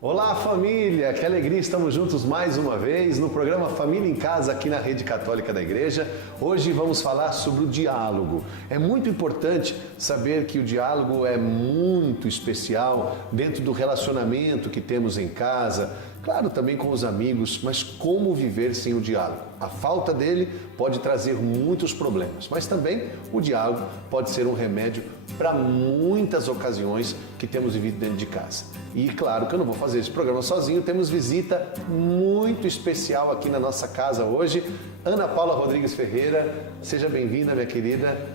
Olá família, que alegria, estamos juntos mais uma vez no programa Família em Casa aqui na Rede Católica da Igreja. Hoje vamos falar sobre o diálogo. É muito importante saber que o diálogo é muito especial dentro do relacionamento que temos em casa, claro, também com os amigos, mas como viver sem o diálogo? A falta dele pode trazer muitos problemas, mas também o diálogo pode ser um remédio para muitas ocasiões que temos vivido dentro de casa. E claro que eu não vou fazer esse programa sozinho, temos visita muito especial aqui na nossa casa hoje. Ana Paula Rodrigues Ferreira, seja bem-vinda, minha querida.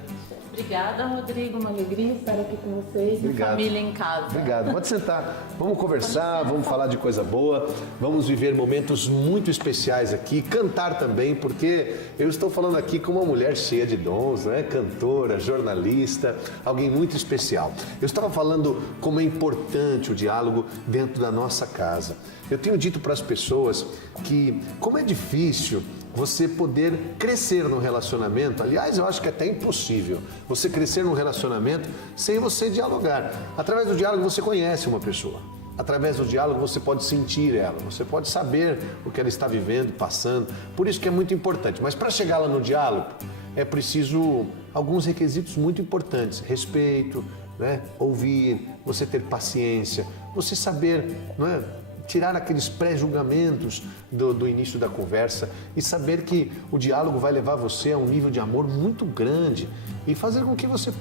Obrigada, Rodrigo. Uma alegria estar aqui com vocês. Obrigado. Família em Casa. Obrigado. Pode sentar. Vamos conversar, vamos falar de coisa boa, vamos viver momentos muito especiais aqui, cantar também, porque eu estou falando aqui com uma mulher cheia de dons, né? Cantora, jornalista, alguém muito especial. Eu estava falando como é importante o diálogo dentro da nossa casa. Eu tenho dito para as pessoas que como é difícil você poder crescer no relacionamento. Aliás, eu acho que é até impossível você crescer num relacionamento sem você dialogar. Através do diálogo você conhece uma pessoa. Através do diálogo você pode sentir ela, você pode saber o que ela está vivendo, passando. Por isso que é muito importante. Mas para chegar lá no diálogo, é preciso alguns requisitos muito importantes. Respeito, né? Ouvir, você ter paciência, você saber, não é? Tirar aqueles pré-julgamentos do início da conversa e saber que o diálogo vai levar você a um nível de amor muito grande e fazer com que você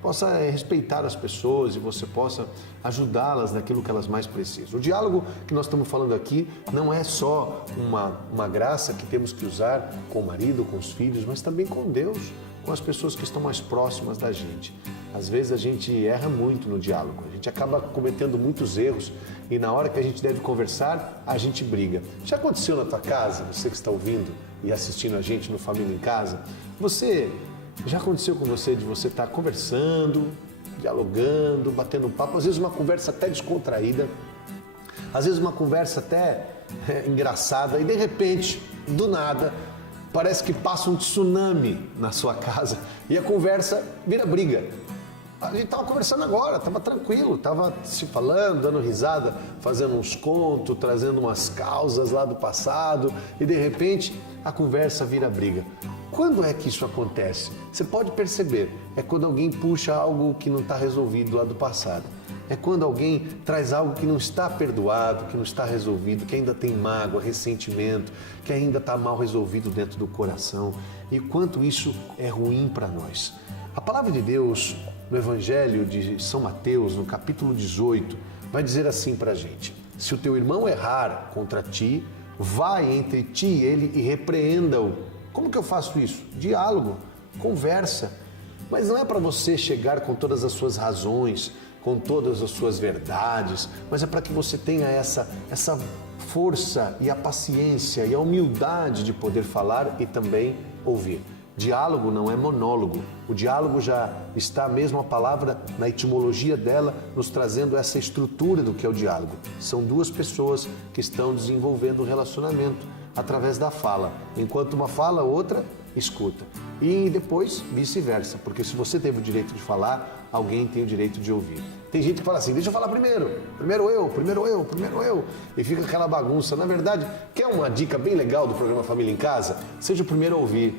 possa respeitar as pessoas e você possa ajudá-las naquilo que elas mais precisam. O diálogo que nós estamos falando aqui não é só uma graça que temos que usar com o marido, com os filhos, mas também com Deus, com as pessoas que estão mais próximas da gente. Às vezes a gente erra muito no diálogo, a gente acaba cometendo muitos erros e na hora que a gente deve conversar, a gente briga. Já aconteceu na tua casa, você que está ouvindo e assistindo a gente no Família em Casa? Já aconteceu com você de você estar conversando, dialogando, batendo papo, às vezes uma conversa até descontraída, às vezes uma conversa até engraçada e de repente, do nada, parece que passa um tsunami na sua casa e a conversa vira briga. A gente estava conversando agora, estava tranquilo, estava se falando, dando risada, fazendo uns contos, trazendo umas causas lá do passado e de repente a conversa vira briga. Quando é que isso acontece? Você pode perceber, é quando alguém puxa algo que não está resolvido lá do passado. É quando alguém traz algo que não está perdoado, que não está resolvido, que ainda tem mágoa, ressentimento, que ainda está mal resolvido dentro do coração. E quanto isso é ruim para nós. A palavra de Deus, no Evangelho de São Mateus, no capítulo 18, vai dizer assim para a gente: se o teu irmão errar contra ti, vai entre ti e ele e repreenda-o. Como que eu faço isso? Diálogo, conversa. Mas não é para você chegar com todas as suas razões, com todas as suas verdades, mas é para que você tenha essa força e a paciência e a humildade de poder falar e também ouvir. Diálogo não é monólogo. O diálogo já está mesmo a palavra na etimologia dela, nos trazendo essa estrutura do que é o diálogo. São duas pessoas que estão desenvolvendo um relacionamento através da fala. Enquanto uma fala, outra escuta. E depois vice-versa, porque se você teve o direito de falar, alguém tem o direito de ouvir. Tem gente que fala assim: deixa eu falar primeiro eu, e fica aquela bagunça. Na verdade, quer uma dica bem legal do programa Família em Casa? Seja o primeiro a ouvir.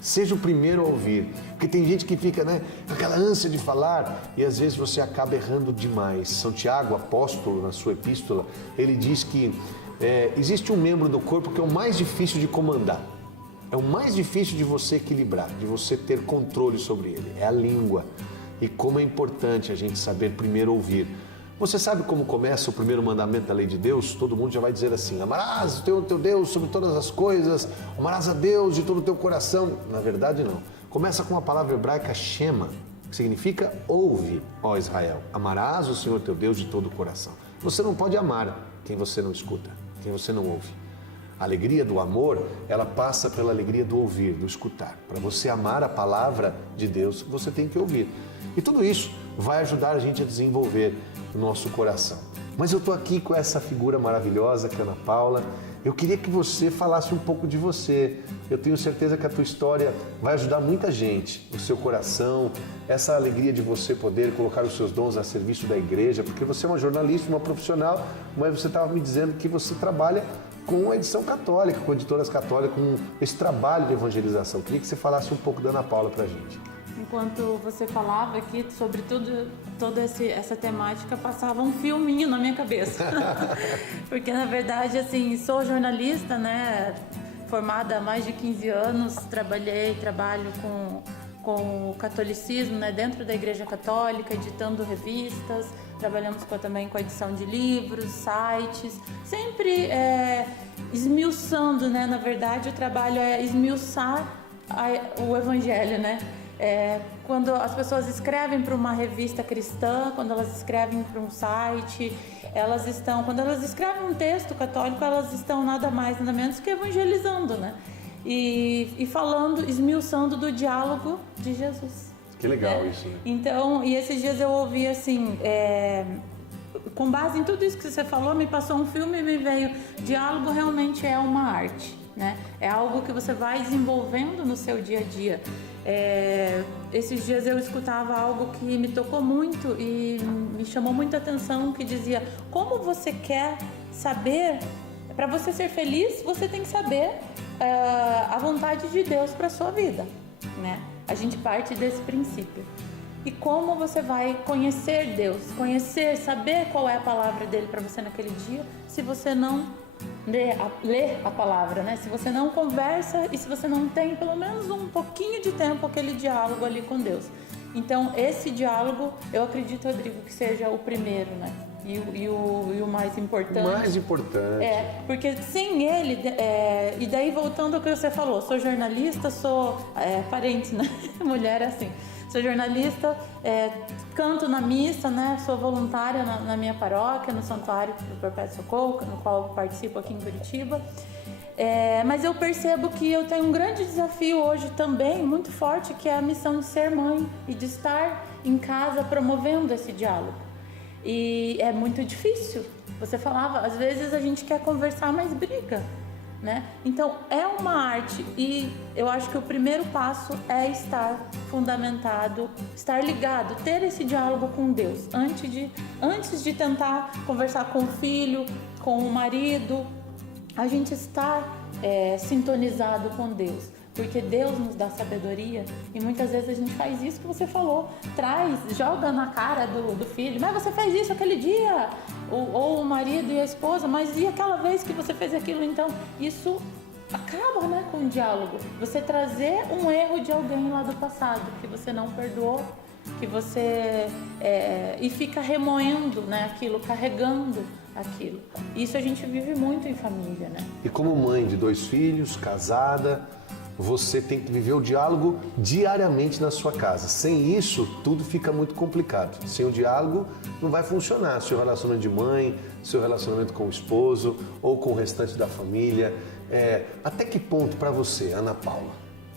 Seja o primeiro a ouvir, porque tem gente que fica, com aquela ânsia de falar e às vezes você acaba errando demais. São Tiago, apóstolo, na sua epístola, ele diz que existe um membro do corpo que é o mais difícil de comandar, é o mais difícil de você equilibrar, de você ter controle sobre ele, é a língua. E como é importante a gente saber primeiro ouvir. Você sabe como começa o primeiro mandamento da lei de Deus? Todo mundo já vai dizer assim: amarás o teu Deus sobre todas as coisas, amarás a Deus de todo o teu coração. Na verdade não. Começa com a palavra hebraica Shema, que significa ouve, ó Israel. Amarás o Senhor teu Deus de todo o coração. Você não pode amar quem você não escuta, quem você não ouve. A alegria do amor, ela passa pela alegria do ouvir, do escutar. Para você amar a palavra de Deus, você tem que ouvir. E tudo isso vai ajudar a gente a desenvolver o nosso coração. Mas eu estou aqui com essa figura maravilhosa que é a Ana Paula eu queria que você falasse um pouco de você. Eu tenho certeza que a tua história vai ajudar muita gente, o seu coração, essa alegria de você poder colocar os seus dons a serviço da igreja, porque você é uma jornalista, uma profissional, mas você estava me dizendo que você trabalha com a edição católica, com editoras católicas, com esse trabalho de evangelização. Eu queria que você falasse um pouco da Ana Paula pra gente. Enquanto você falava aqui sobre toda essa temática, passava um filminho na minha cabeça. Porque, na verdade, assim, sou jornalista, né? Formada há mais de 15 anos, trabalho com o catolicismo, né? Dentro da Igreja Católica, editando revistas, trabalhamos também com a edição de livros, sites, sempre esmiuçando, né? Na verdade, o trabalho é esmiuçar o Evangelho, né? Quando as pessoas escrevem para uma revista cristã, quando elas escrevem para um site, quando elas escrevem um texto católico, elas estão nada mais, nada menos que evangelizando, né? E falando, esmiuçando do diálogo de Jesus. Que legal isso, né? Então, e esses dias eu ouvi assim, com base em tudo isso que você falou, me passou um filme e me veio, diálogo realmente é uma arte, né? É algo que você vai desenvolvendo no seu dia a dia. Esses dias eu escutava algo que me tocou muito e me chamou muita atenção, que dizia: como você quer saber, para você ser feliz, você tem que saber a vontade de Deus para sua vida, né? A gente parte desse princípio. E como você vai conhecer Deus, saber qual é a palavra dele para você naquele dia, se você não ler a palavra, né? Se você não conversa e se você não tem pelo menos um pouquinho de tempo aquele diálogo ali com Deus. Então, esse diálogo, eu acredito, Rodrigo, que seja o primeiro, né? E o mais importante. O mais importante. Porque sem ele, e daí voltando ao que você falou, sou jornalista, sou parente, né? Mulher é assim. Sou jornalista, canto na missa, né? Sou voluntária na minha paróquia, no Santuário do Perpétuo Socorro, no qual eu participo aqui em Curitiba. Mas eu percebo que eu tenho um grande desafio hoje também, muito forte, que é a missão de ser mãe e de estar em casa promovendo esse diálogo. E é muito difícil. Você falava, às vezes a gente quer conversar, mas briga, né? Então é uma arte e eu acho que o primeiro passo é estar fundamentado, estar ligado, ter esse diálogo com Deus antes de tentar conversar com o filho, com o marido, a gente estar sintonizado com Deus, porque Deus nos dá sabedoria e muitas vezes a gente faz isso que você falou, joga na cara do filho, mas você fez isso aquele dia, ou o marido e a esposa, mas e aquela vez que você fez aquilo? Então isso acaba, né, com o diálogo, você trazer um erro de alguém lá do passado que você não perdoou, que você e fica remoendo, né, aquilo, carregando aquilo. Isso a gente vive muito em família, né? E como mãe de 2 filhos, casada, você tem que viver o diálogo diariamente na sua casa. Sem isso, tudo fica muito complicado. Sem o diálogo, não vai funcionar. Seu relacionamento de mãe, seu relacionamento com o esposo ou com o restante da família. Até que ponto para você, Ana Paula?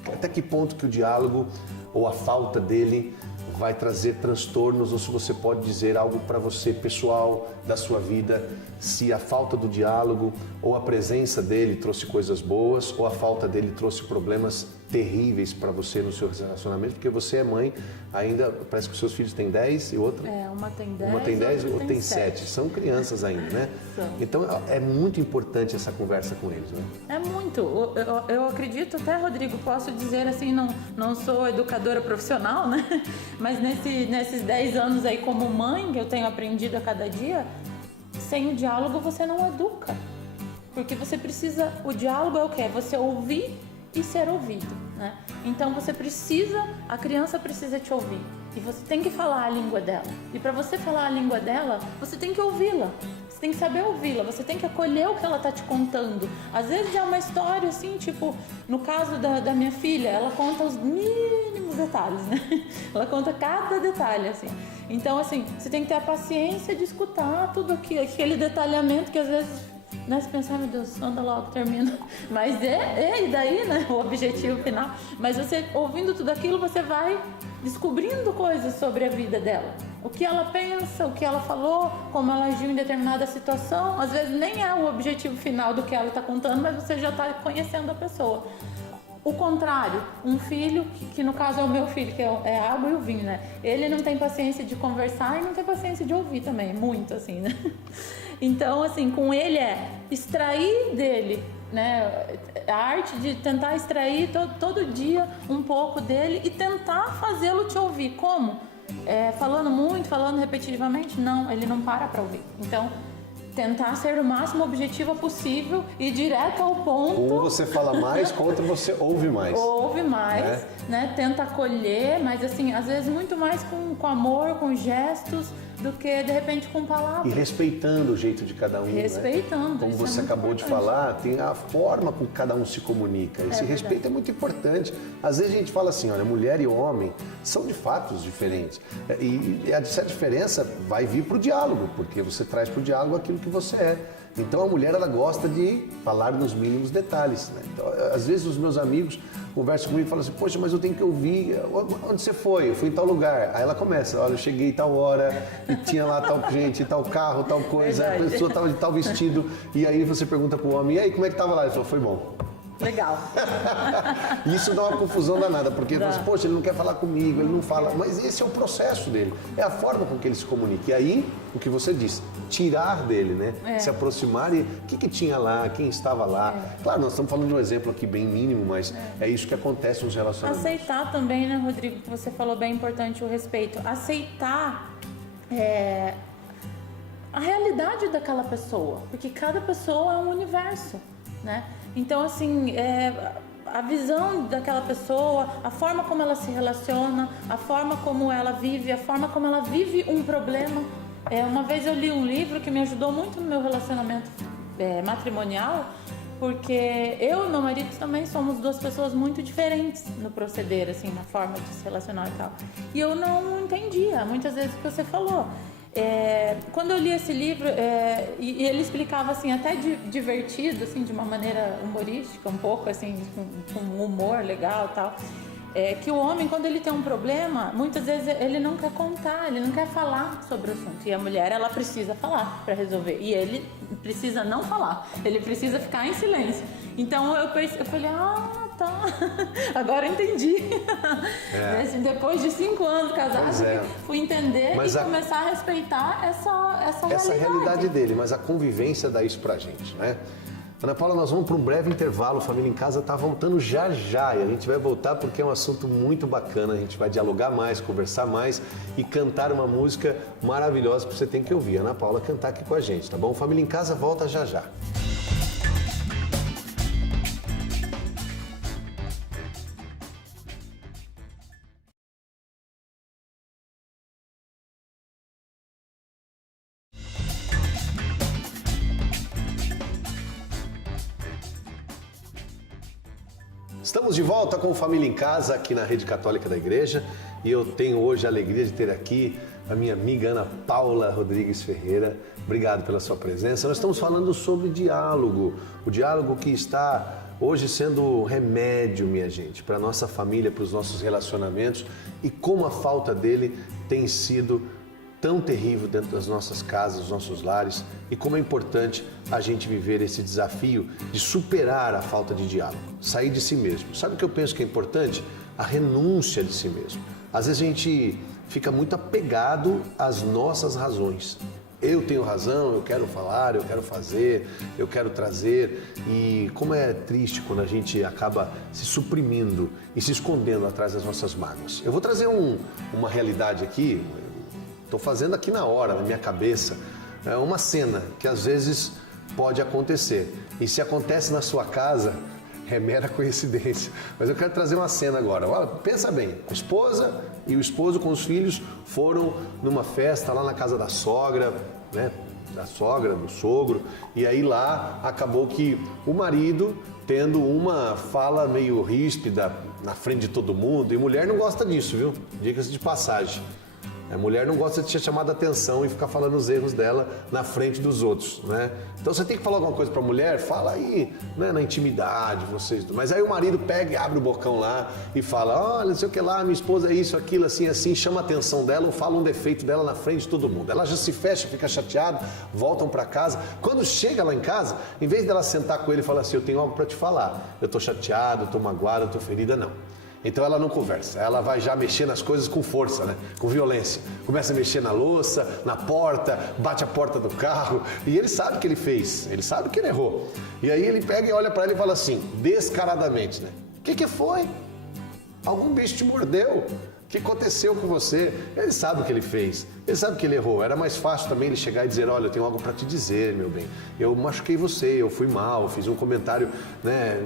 Até que ponto que o diálogo ou a falta dele vai trazer transtornos, ou se você pode dizer algo para você pessoal da sua vida, se a falta do diálogo ou a presença dele trouxe coisas boas ou a falta dele trouxe problemas terríveis para você no seu relacionamento, porque você é mãe ainda, parece que os seus filhos têm 10 e outra? Uma tem 10, uma tem 10 e outra tem 7. São crianças ainda, né? Então é muito importante essa conversa com eles, né? É muito. Eu acredito até, Rodrigo, posso dizer assim, não sou educadora profissional, né? Mas nesses 10 anos aí como mãe, que eu tenho aprendido a cada dia, sem o diálogo você não educa. Porque você precisa, o diálogo é o quê? É você ouvir e ser ouvido, né? Então a criança precisa te ouvir e você tem que falar a língua dela. E para você falar a língua dela, você tem que ouvi-la. Você tem que saber ouvi-la, você tem que acolher o que ela tá te contando. Às vezes é uma história assim, tipo, no caso da minha filha, ela conta os mínimos detalhes, né? Ela conta cada detalhe, assim. Então, assim, você tem que ter a paciência de escutar tudo aquele detalhamento que às vezes, né, você pensa, meu Deus, anda logo, termina. Mas e daí, né, o objetivo final. Mas você, ouvindo tudo aquilo, você vai descobrindo coisas sobre a vida dela. o que ela pensa, o que ela falou, como ela agiu em determinada situação. Às vezes nem é o objetivo final do que ela está contando, mas você já está conhecendo a pessoa. O contrário, um filho, que no caso é o meu filho, que é a água e o vinho, né? Ele não tem paciência de conversar e não tem paciência de ouvir também, muito assim, né? Então, assim, com ele é extrair dele, né? A arte de tentar extrair todo dia um pouco dele e tentar fazê-lo te ouvir. Como? Falando muito, falando repetitivamente? Não, ele não para ouvir. Então, tentar ser o máximo objetiva possível e direto ao ponto. Um você fala mais, com outro você ouve mais. Ouve mais, né? Tenta acolher, mas assim, às vezes muito mais com amor, com gestos, do que de repente com palavras. E respeitando o jeito de cada um. Respeitando. Né? Como você acabou de falar, tem a forma com que cada um se comunica. Esse respeito é muito importante. Às vezes a gente fala assim, olha, mulher e homem são de fatos diferentes. E essa diferença vai vir para o diálogo, porque você traz para o diálogo aquilo que você é. Então a mulher, ela gosta de falar nos mínimos detalhes. Né? Então, às vezes os meus amigos conversam comigo e falam assim, poxa, mas eu tenho que ouvir, onde você foi? Eu fui em tal lugar. Aí ela começa, olha, eu cheguei tal hora e tinha lá tal gente, tal carro, tal coisa, a pessoa estava de tal vestido. E aí você pergunta pro homem, e aí, como é que estava lá? Ele falou, foi bom. Legal. Isso dá uma confusão danada, porque você, poxa, ele não quer falar comigo, ele não fala, mas esse é o processo dele, é a forma com que ele se comunica. E aí, o que você disse, tirar dele, né? Se aproximar e o que tinha lá, quem estava lá. Claro, nós estamos falando de um exemplo aqui bem mínimo, mas é isso que acontece nos relacionamentos. Aceitar também, né, Rodrigo, que você falou bem importante, o respeito. Aceitar a realidade daquela pessoa, porque cada pessoa é um universo, né? Então, assim, a visão daquela pessoa, a forma como ela se relaciona, a forma como ela vive, a forma como ela vive um problema. Uma vez eu li um livro que me ajudou muito no meu relacionamento matrimonial, porque eu e meu marido também somos duas pessoas muito diferentes no proceder, assim, na forma de se relacionar e tal. E eu não entendia muitas vezes o que você falou. Quando eu li esse livro, e ele explicava assim, até divertido, assim, de uma maneira humorística, um pouco assim, com um humor legal e tal, que o homem, quando ele tem um problema, muitas vezes ele não quer contar, ele não quer falar sobre o assunto. E a mulher, ela precisa falar para resolver. E ele precisa não falar, ele precisa ficar em silêncio. Então eu falei, tá, agora eu entendi. Depois de 5 anos casados, fui entender e começar a respeitar essa realidade dele, mas a convivência dá isso pra gente, né? Ana Paula, nós vamos para um breve intervalo, Família em Casa está voltando já já e a gente vai voltar porque é um assunto muito bacana, a gente vai dialogar mais, conversar mais e cantar uma música maravilhosa que você tem que ouvir, a Ana Paula cantar aqui com a gente, tá bom? Família em Casa volta já já. Estamos de volta com Família em Casa aqui na Rede Católica da Igreja e eu tenho hoje a alegria de ter aqui a minha amiga Ana Paula Rodrigues Ferreira. Obrigado pela sua presença. Nós estamos falando sobre diálogo, o diálogo que está hoje sendo remédio, minha gente, para a nossa família, para os nossos relacionamentos e como a falta dele tem sido tão terrível dentro das nossas casas, dos nossos lares e como é importante a gente viver esse desafio de superar a falta de diálogo, sair de si mesmo. Sabe o que eu penso que é importante? A renúncia de si mesmo. Às vezes a gente fica muito apegado às nossas razões. Eu tenho razão, eu quero falar, eu quero fazer, eu quero trazer e como é triste quando a gente acaba se suprimindo e se escondendo atrás das nossas mágoas. Eu vou trazer uma realidade aqui. Estou fazendo aqui na hora, na minha cabeça, uma cena que às vezes pode acontecer. E se acontece na sua casa, é mera coincidência. Mas eu quero trazer uma cena agora. Olha, pensa bem, a esposa e o esposo com os filhos foram numa festa lá na casa da sogra, né? Da sogra, do sogro. E aí lá acabou que o marido, tendo uma fala meio ríspida na frente de todo mundo, e mulher não gosta disso, viu? Diga-se de passagem. A mulher não gosta de ser chamada a atenção e ficar falando os erros dela na frente dos outros, né? Então você tem que falar alguma coisa pra mulher, fala aí, né, na intimidade, vocês. Mas aí o marido pega e abre o bocão lá e fala, olha, não sei o que lá, minha esposa é isso, aquilo, assim, assim, chama a atenção dela ou fala um defeito dela na frente de todo mundo. Ela já se fecha, fica chateada, voltam pra casa. Quando chega lá em casa, em vez dela sentar com ele e falar assim, eu tenho algo pra te falar, eu tô chateado, eu tô magoada, eu tô ferida, não. Então ela não conversa, ela vai já mexer nas coisas com força, né? Com violência. Começa a mexer na louça, na porta, bate a porta do carro e ele sabe o que ele fez, ele sabe que ele errou. E aí ele pega e olha para ela e fala assim, descaradamente, né? O que foi? Algum bicho te mordeu? O que aconteceu com você? Ele sabe o que ele fez, ele sabe que ele errou. Era mais fácil também ele chegar e dizer, olha, eu tenho algo para te dizer, meu bem. Eu machuquei você, eu fui mal, fiz um comentário, né,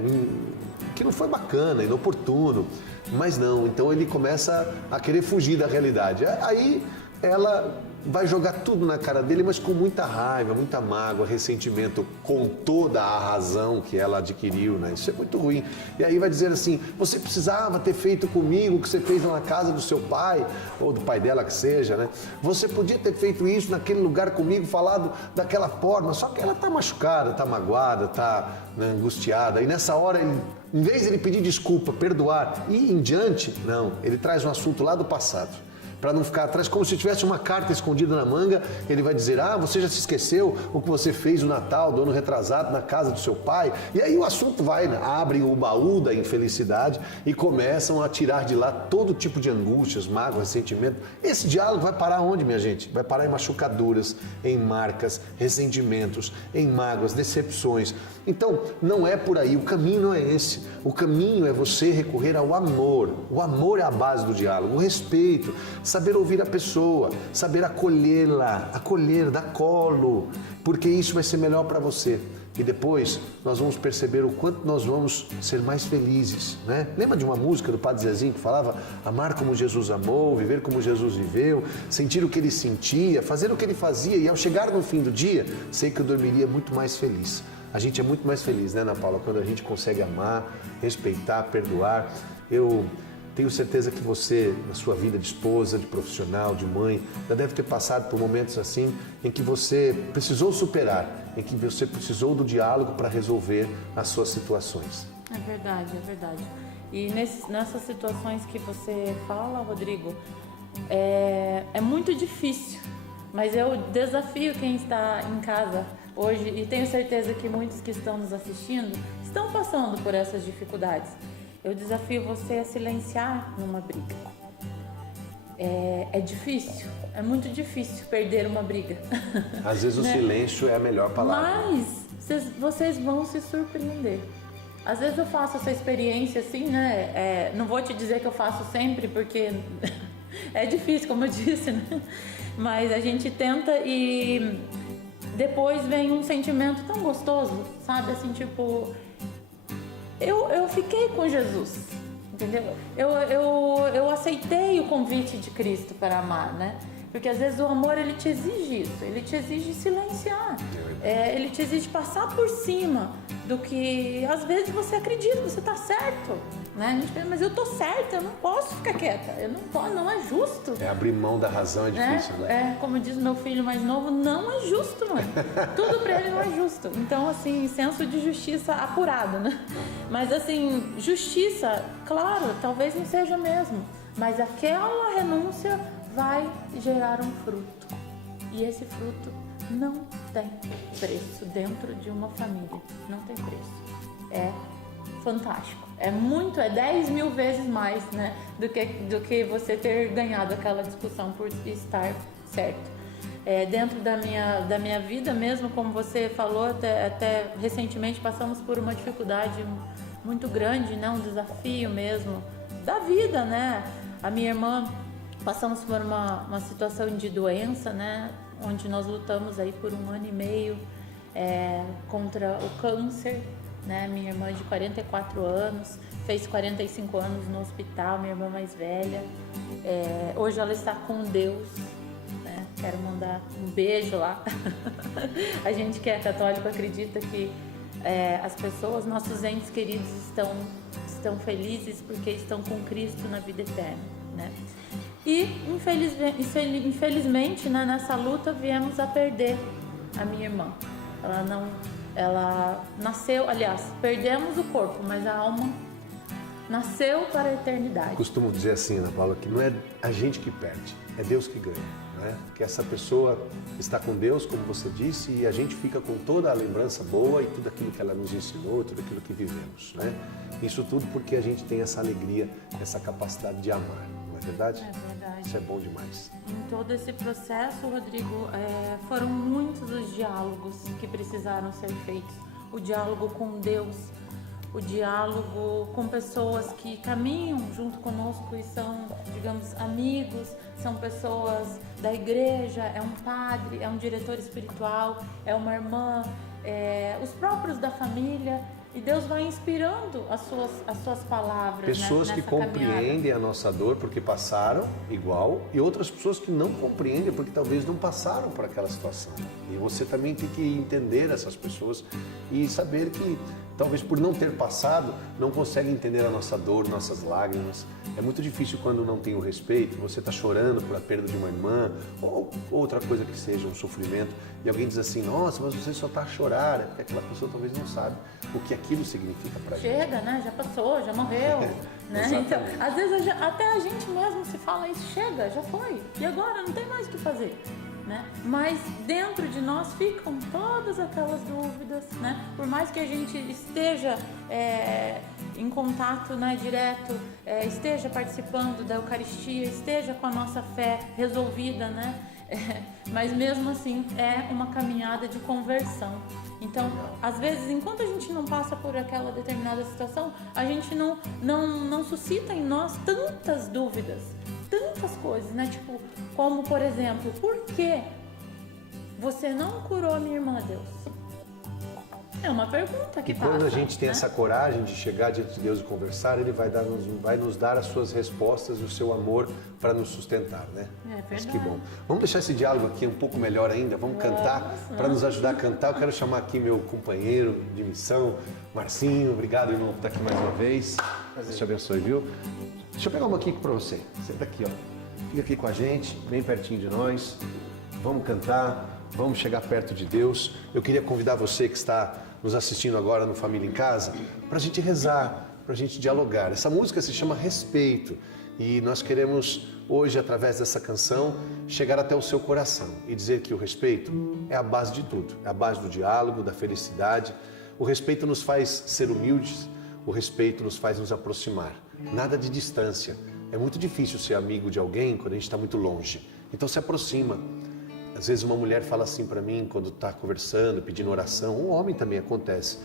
que não foi bacana, inoportuno. Mas não, então ele começa a querer fugir da realidade. Aí ela vai jogar tudo na cara dele, mas com muita raiva, muita mágoa, ressentimento, com toda a razão que ela adquiriu, né? Isso é muito ruim. E aí vai dizer assim, você precisava ter feito comigo o que você fez na casa do seu pai, ou do pai dela que seja, né? Você podia ter feito isso naquele lugar comigo, falado daquela forma, só que ela tá machucada, tá magoada, tá, né, angustiada. E nessa hora, em vez de ele pedir desculpa, perdoar e ir em diante, não, ele traz um assunto lá do passado. Para não ficar atrás, como se tivesse uma carta escondida na manga, ele vai dizer, você já se esqueceu o que você fez no Natal, do ano retrasado, na casa do seu pai? E aí o assunto vai, né? Abrem o baú da infelicidade e começam a tirar de lá todo tipo de angústias, mágoas, ressentimento. Esse diálogo vai parar onde, minha gente? Vai parar em machucaduras, em marcas, ressentimentos, em mágoas, decepções. Então, não é por aí, o caminho não é esse. O caminho é você recorrer ao amor. O amor é a base do diálogo, o respeito, saber ouvir a pessoa, saber acolhê-la, acolher, dar colo, porque isso vai ser melhor para você. E depois nós vamos perceber o quanto nós vamos ser mais felizes, né? Lembra de uma música do Padre Zezinho que falava amar como Jesus amou, viver como Jesus viveu, sentir o que ele sentia, fazer o que ele fazia e ao chegar no fim do dia, sei que eu dormiria muito mais feliz. A gente é muito mais feliz, né, Ana Paula, quando a gente consegue amar, respeitar, perdoar. Eu tenho certeza que você, na sua vida de esposa, de profissional, de mãe, já deve ter passado por momentos assim em que você precisou superar, em que você precisou do diálogo para resolver as suas situações. É verdade, é verdade. E nessas situações que você fala, Rodrigo, é muito difícil, mas eu desafio quem está em casa hoje, e tenho certeza que muitos que estão nos assistindo estão passando por essas dificuldades. Eu desafio você a silenciar numa briga. É difícil, é muito difícil perder uma briga. Às vezes o silêncio é a melhor palavra. Mas vocês vão se surpreender. Às vezes eu faço essa experiência assim, né? Não vou te dizer que eu faço sempre, porque é difícil, como eu disse, né? Mas a gente tenta e depois vem um sentimento tão gostoso, sabe? Assim, tipo, eu fiquei com Jesus, entendeu? Eu aceitei o convite de Cristo para amar, né? Porque às vezes o amor, ele te exige isso, ele te exige silenciar, ele te exige passar por cima do que às vezes você acredita, você tá certo, né? A gente pensa, mas eu tô certa, eu não posso ficar quieta, eu não posso, não é justo. Abrir mão da razão é difícil, né? Como diz meu filho mais novo, não é justo, mãe. Tudo pra ele não é justo. Então, assim, senso de justiça apurado, né? Mas, assim, justiça, claro, talvez não seja mesmo, mas aquela renúncia vai gerar um fruto. E esse fruto não tem preço dentro de uma família. Não tem preço. É fantástico. É 10 mil vezes mais, né, do que você ter ganhado aquela discussão por estar certo. Dentro da minha vida mesmo, como você falou, até recentemente passamos por uma dificuldade muito grande, né, um desafio mesmo da vida, né? A minha irmã, passamos por uma situação de doença, né, onde nós lutamos aí por 1 ano e meio contra o câncer, né? Minha irmã de 44 anos, fez 45 anos no hospital, minha irmã mais velha. Hoje ela está com Deus, né? Quero mandar um beijo lá. A gente que é católico acredita que as pessoas, nossos entes queridos estão felizes porque estão com Cristo na vida eterna, né? E infelizmente, né, nessa luta viemos a perder a minha irmã. Ela nasceu, aliás, perdemos o corpo, mas a alma nasceu para a eternidade. Costumo dizer assim, Ana Paula, que não é a gente que perde, é Deus que ganha, né? Que essa pessoa está com Deus, como você disse, e a gente fica com toda a lembrança boa e tudo aquilo que ela nos ensinou, tudo aquilo que vivemos, né? Isso tudo porque a gente tem essa alegria, essa capacidade de amar, não é verdade? É verdade. Isso é bom demais. Em todo esse processo, Rodrigo, foram muitos os diálogos que precisaram ser feitos. O diálogo com Deus, o diálogo com pessoas que caminham junto conosco e são, digamos, amigos, são pessoas da igreja, é um padre, é um diretor espiritual, é uma irmã, os próprios da família. E Deus vai inspirando as suas palavras. Pessoas nessa que compreendem caminhada. a nossa dor porque passaram igual, e outras pessoas que não compreendem porque talvez não passaram por aquela situação. E você também tem que entender essas pessoas e saber que talvez por não ter passado, não consegue entender a nossa dor, nossas lágrimas. É muito difícil quando não tem o respeito, você está chorando por a perda de uma irmã ou outra coisa que seja, um sofrimento, e alguém diz assim, nossa, mas você só está a chorar, é porque aquela pessoa talvez não sabe o que aquilo significa para a gente. Chega, né? Já passou, já morreu. Né? Então, às vezes até a gente mesmo se fala isso, chega, já foi. E agora não tem mais o que fazer. Né? Mas dentro de nós ficam todas aquelas dúvidas, né? Por mais que a gente esteja em contato, né, direto, esteja participando da Eucaristia, esteja com a nossa fé resolvida, né? Mas mesmo assim é uma caminhada de conversão. Então, às vezes, enquanto a gente não passa por aquela determinada situação, a gente não suscita em nós tantas dúvidas, tantas coisas, né? Tipo, como, por exemplo, por que você não curou a minha irmã, Deus? É uma pergunta que passa. E quando a gente tem né? essa coragem de chegar diante de Deus e conversar, Ele vai nos dar as suas respostas e o seu amor para nos sustentar, né? É verdade. Mas que bom. Vamos deixar esse diálogo aqui um pouco melhor ainda? Vamos cantar para nos ajudar a cantar. Eu quero chamar aqui meu companheiro de missão, Marcinho. Obrigado, irmão, por estar aqui mais uma vez. Deus te abençoe, viu? Deixa eu pegar uma aqui para você. Senta aqui, ó. Fica aqui com a gente, bem pertinho de nós. Vamos cantar, vamos chegar perto de Deus. Eu queria convidar você que está nos assistindo agora no Família em Casa, para a gente rezar, para a gente dialogar. Essa música se chama Respeito e nós queremos hoje, através dessa canção, chegar até o seu coração e dizer que o respeito é a base de tudo, é a base do diálogo, da felicidade. O respeito nos faz ser humildes, o respeito nos faz nos aproximar. Nada de distância. É muito difícil ser amigo de alguém quando a gente está muito longe. Então se aproxima. Às vezes uma mulher fala assim para mim quando está conversando, pedindo oração. Um homem também acontece.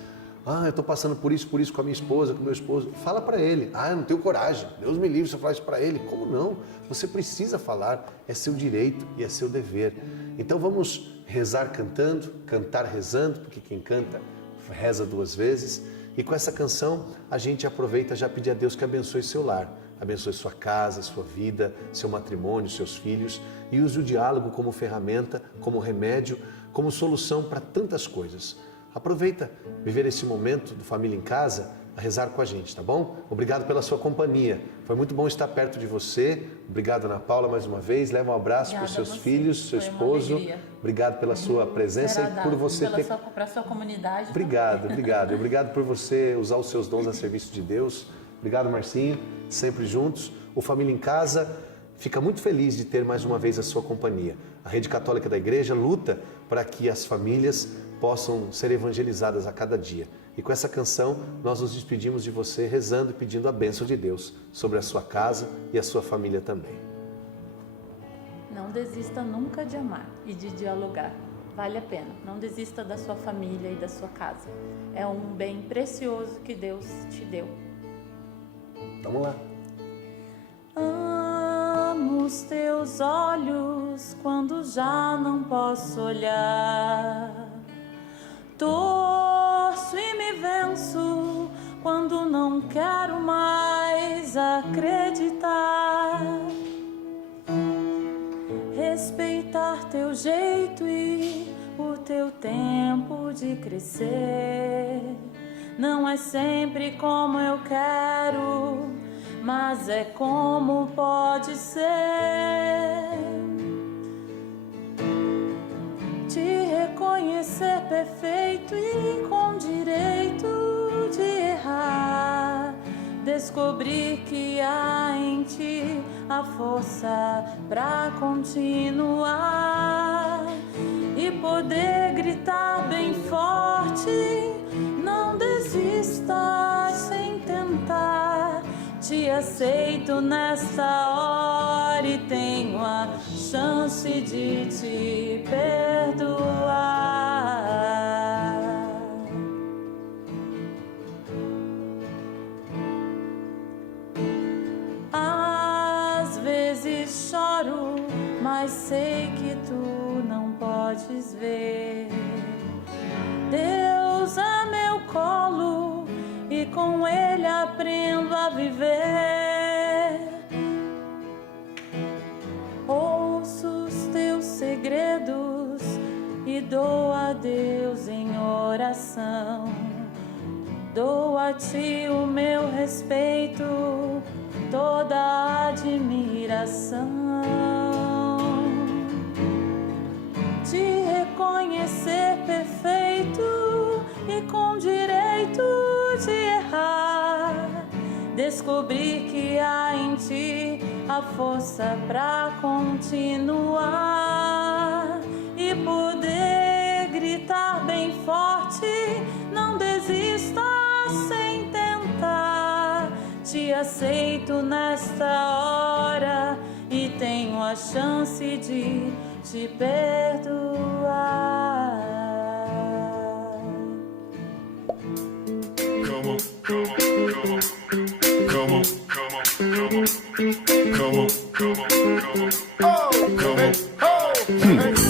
Eu estou passando por isso com a minha esposa, com o meu esposo. Fala para ele. Eu não tenho coragem. Deus me livre se eu falar isso para ele. Como não? Você precisa falar. É seu direito e é seu dever. Então vamos rezar cantando, cantar rezando, porque quem canta reza duas vezes. E com essa canção a gente aproveita já pedir a Deus que abençoe seu lar. Abençoe sua casa, sua vida, seu matrimônio, seus filhos e use o diálogo como ferramenta, como remédio, como solução para tantas coisas. Aproveita viver esse momento do Família em Casa a rezar com a gente, tá bom? Obrigado pela sua companhia. Foi muito bom estar perto de você. Obrigado, Ana Paula, mais uma vez. Leva um abraço para os seus filhos, seu esposo. Obrigado pela sua presença e por você ter... Para a sua comunidade. Obrigado. E obrigado por você usar os seus dons a serviço de Deus. Obrigado, Marcinho. Sempre juntos. O Família em Casa fica muito feliz de ter mais uma vez a sua companhia. A Rede Católica da Igreja luta para que as famílias possam ser evangelizadas a cada dia. E com essa canção, nós nos despedimos de você rezando e pedindo a bênção de Deus sobre a sua casa e a sua família também. Não desista nunca de amar e de dialogar. Vale a pena. Não desista da sua família e da sua casa. É um bem precioso que Deus te deu. Vamos lá. Amo os teus olhos quando já não posso olhar. Torço e me venço quando não quero mais acreditar. Respeitar teu jeito e o teu tempo de crescer. Não é sempre como eu quero, mas é como pode ser te reconhecer perfeito e com direito de errar, descobrir que há em ti a força pra continuar e poder gritar bem forte, não desista sem tentar. Te aceito nessa hora e tenho a chance de te perdoar. Às vezes choro, mas sei que tu não podes ver. Deus é meu colo e com ele aprendo a viver. Ouço os teus segredos e dou a Deus em oração. Dou a ti o meu respeito, toda a admiração. Te reconhecer perfeito e com direito de errar, descobrir que há em ti a força pra continuar e poder gritar bem forte, não desista sem tentar. Te aceito nesta hora e tenho a chance de te perdoar. Come on, come on, come on, come on, come on, come on, come on, come on, come on, come on, come on.